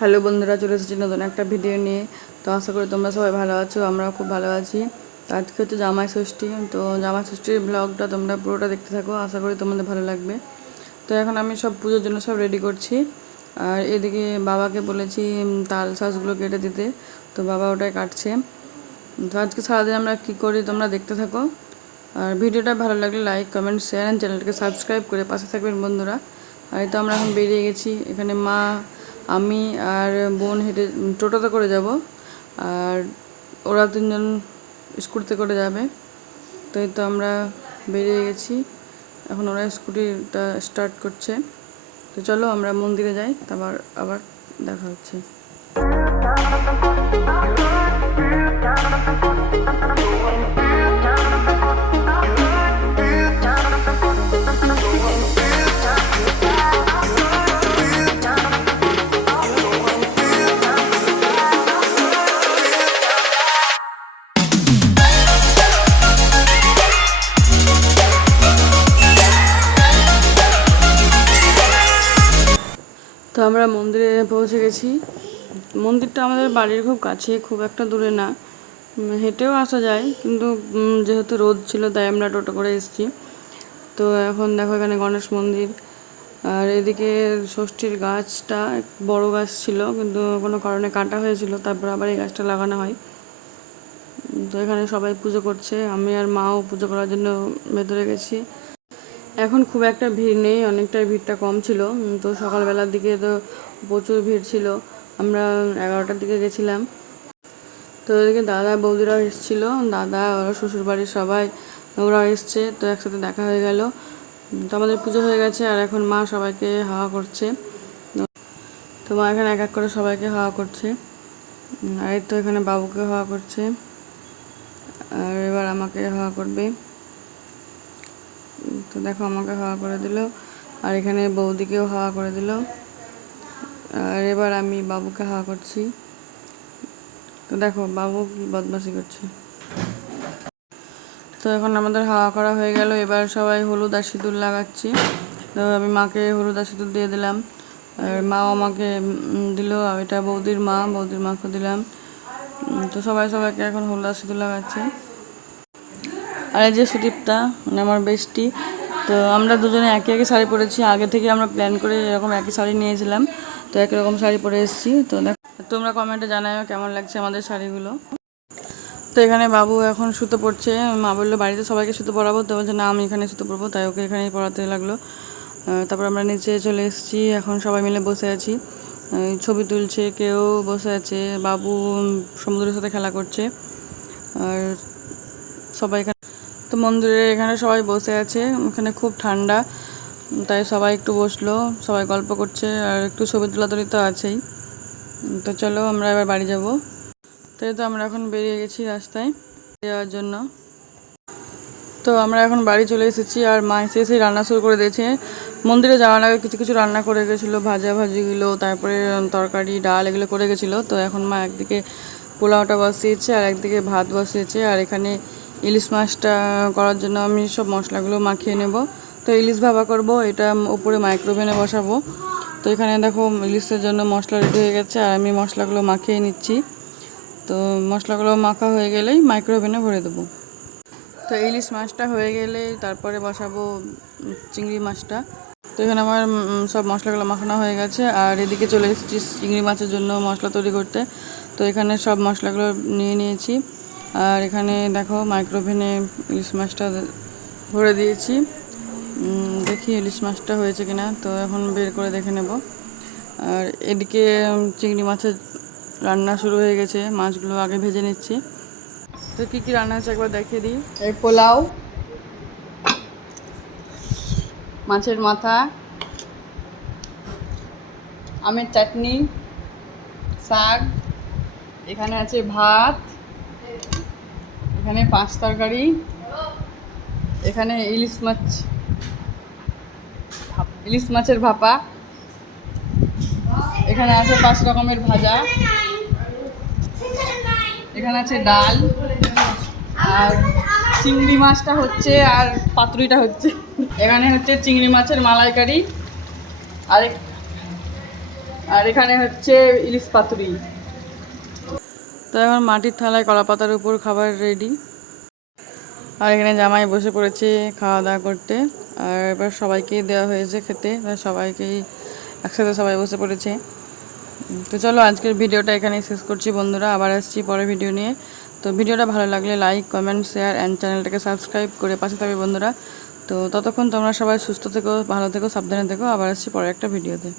Hello বন্ধুরা, চলে এসেছি নতুন একটা ভিডিও নিয়ে। তো আশা করি তোমরা সবাই ভালো আছো, আমরাও খুব ভালো আছি। তো আজকে হচ্ছে জামাই ষষ্ঠী। তো জামাই ষষ্ঠীর ব্লগটা তোমরা পুরোটা দেখতে থাকো, আশা করি তোমাদের ভালো লাগবে। তো এখন আমি সব পুজোর জন্য সব রেডি করছি। আর এদিকে বাবাকে বলেছি তাল শাঁসগুলো কেটে দিতে, তো বাবা ওটাই কাটছে। তো আজকে সারাদিন আমরা কী করি তোমরা দেখতে থাকো। আর ভিডিওটা ভালো লাগলে লাইক, কমেন্ট, শেয়ার অ্যান্ড চ্যানেলটাকে সাবস্ক্রাইব করে পাশে থাকবেন বন্ধুরা। আর তো আমরা এখন বেরিয়ে গেছি। এখানে মা, আমি আর বোন হেঁটে টোটোতে করে যাব, আর ওরা তিনজন স্কুটিতে করে যাবে। তো এই তো আমরা বেরিয়ে গেছি, এখন ওরা স্কুটিটা স্টার্ট করছে। তো চলো আমরা মন্দিরে যাই, তারপর আবার দেখা হচ্ছে। তো আমরা মন্দিরে পৌঁছে গেছি। মন্দিরটা আমাদের বাড়ির খুব কাছে, খুব একটা দূরে না, হেঁটেও আসা যায়, কিন্তু যেহেতু রোদ ছিল তাই আমরা টোটো করে এসেছি। তো এখন দেখো এখানে গণেশ মন্দির, আর এদিকে ষষ্ঠীর গাছটা বড় গাছ ছিল, কিন্তু কোনো কারণে কাটা হয়েছিল, তারপর আবার এই গাছটা লাগানো হয়। তো এখানে সবাই পুজো করছে, আমি আর মাও পুজো করার জন্য ভেতরে গেছি। এখন খুব একটা ভিড় নেই, অনেকটাই ভিড়টা কম ছিল। তো সকালবেলার দিকে তো প্রচুর ভিড় ছিল, আমরা 11টার দিকে গেছিলাম। তো এদিকে দাদা বৌদিরাও এসেছিলো, দাদা ওরা শ্বশুরবাড়ির সবাই ওরাও এসছে, তো একসাথে দেখা হয়ে গেল। তো আমাদের পুজো হয়ে গেছে, আর এখন মা সবাইকে হাওয়া করছে। তো মা এখানে এক এক করে সবাইকে হাওয়া করছে, আর তো এখানে বাবুকে হাওয়া করছে, আর এবার আমাকে হাওয়া করবে। তো দেখো আমাকে হাওয়া করে দিল, আর এখানে বৌদিকেও হাওয়া করে দিল, আর এবার আমি বাবুকে হাওয়া করছি। তো দেখো বাবু কি বদমাশি করছে। তো এখন আমাদের হাওয়া করা হয়ে গেল, এবার সবাই হলুদ আর সিঁদুর লাগাচ্ছি। তো আমি মাকে হলুদ আর সিঁদুর দিয়ে দিলাম, আর মাও আমাকে দিল, এটা বৌদির মাকে দিলাম। তো সবাইকে এখন হলুদ আর সিঁদুর লাগাচ্ছে। আর এই যে সুদীপ্তা, মানে আমার বেস্টি, তো আমরা দুজনে একই একই শাড়ি পরেছি, আগে থেকে আমরা প্ল্যান করে এরকম একই শাড়ি নিয়েছিলাম, তো একই রকম শাড়ি পরে এসেছি। তো দেখো তোমরা কমেন্টে জানাও কেমন লাগছে আমাদের শাড়িগুলো। তো এখানে বাবু এখন শুতে পড়ছে, মা বললো বাড়িতে সবাইকে শুতে পড়াবো, তো বলছে না আমি এখানে শুতে পড়বো, তাই ওকে এখানেই পড়াতে লাগলো। তারপর আমরা নিচে চলে এসেছি, এখন সবাই মিলে বসে আছি, ছবি তুলছে, কেউ বসে আছে, বাবু সমুদ্রের সাথে খেলা করছে, আর সবাই এখানে। তো মন্দিরে এখানে সবাই বসে আছে, এখানে খুব ঠান্ডা, তাই সবাই একটু বসলো, সবাই গল্প করছে, আর একটু ছবি তোলাতুলি তো আছেই। তো চলো আমরা এবার বাড়ি যাব। তাই তো আমরা এখন বেরিয়ে গেছি রাস্তায় যাওয়ার জন্য। তো আমরা এখন বাড়ি চলে এসেছি, আর মা এসে রান্না শুরু করে দিয়েছে। মন্দিরে যাওয়ার আগে কিছু কিছু রান্না করে গেছিলো, ভাজিগুলো, তারপরে তরকারি ডাল এগুলো করে গেছিলো। তো এখন মা একদিকে পোলাওটা বসিয়েছে, আর একদিকে ভাত বসিয়েছে, আর এখানে ইলিশ মাছটা করার জন্য আমি সব মশলাগুলো মাখিয়ে নেব। তো ইলিশ ভাপা করব, এটা উপরে মাইক্রোওভেনে বসাবো। তো এখানে দেখো ইলিশের জন্য মশলা রেডি হয়ে গেছে, আর আমি মশলাগুলো মাখিয়ে নিচ্ছি। তো মশলাগুলো মাখা হয়ে গেলেই মাইক্রোওভেনে ভরে দেবো। তো ইলিশ মাছটা হয়ে গেলে তারপরে বসাবো চিংড়ি মাছটা। তো এখানে আমার সব মশলাগুলো মাখানো হয়ে গেছে, আর এদিকে চলে এসেছি চিংড়ি মাছের জন্য মশলা তৈরি করতে। তো এখানে সব মশলাগুলো নিয়ে নিয়েছি, আর এখানে দেখো মাইক্রোওভেনে ইলিশ মাছটা ভরে দিয়েছি। দেখি ইলিশ মাছটা হয়েছে কিনা, তো এখন বের করে দেখে নেব। আর এদিকে চিংড়ি মাছের রান্না শুরু হয়ে গেছে, মাছগুলো আগে ভেজে নিচ্ছি। তো কী কী রান্না হচ্ছে একবার দেখিয়ে দিই। এই পোলাও, মাছের মাথা, আমের চাটনি, শাক, এখানে আছে ভাত, এখানে পাঁচ তরকারি, এখানে ইলিশ মাছের ভাপা, এখানে আছে 5 রকমের ভাজা, এখানে আছে ডাল, আর চিংড়ি মাছটা হচ্ছে, আর পাতুরিটা হচ্ছে। এখানে হচ্ছে চিংড়ি মাছের মালাইকারি, আর আর এখানে হচ্ছে ইলিশ পাতুরি। তো এখন মাটির থালায় কলা পাতার উপর খাবার রেডি। আর এখানে জামাই বসে পড়েছে খাওয়া দাওয়া করতে। আর এবার সবাইকেই দেওয়া হয়েছে খেতে, সবাইকেই একসাথে সবাই বসে পড়েছে। তো চলো আজকের ভিডিওটা এখানেই শেষ করছি বন্ধুরা, আবার আসছি পরের ভিডিও নিয়ে। তো ভিডিওটা ভালো লাগলে লাইক, কমেন্ট, শেয়ার অ্যান্ড চ্যানেলটাকে সাবস্ক্রাইব করে পাশে থাকবে বন্ধুরা। তো ততক্ষণ তোমরা সবাই সুস্থ থেকো, ভালো থেকো, সাবধানে থেকো। আবার আসছি পরে একটা ভিডিওতে।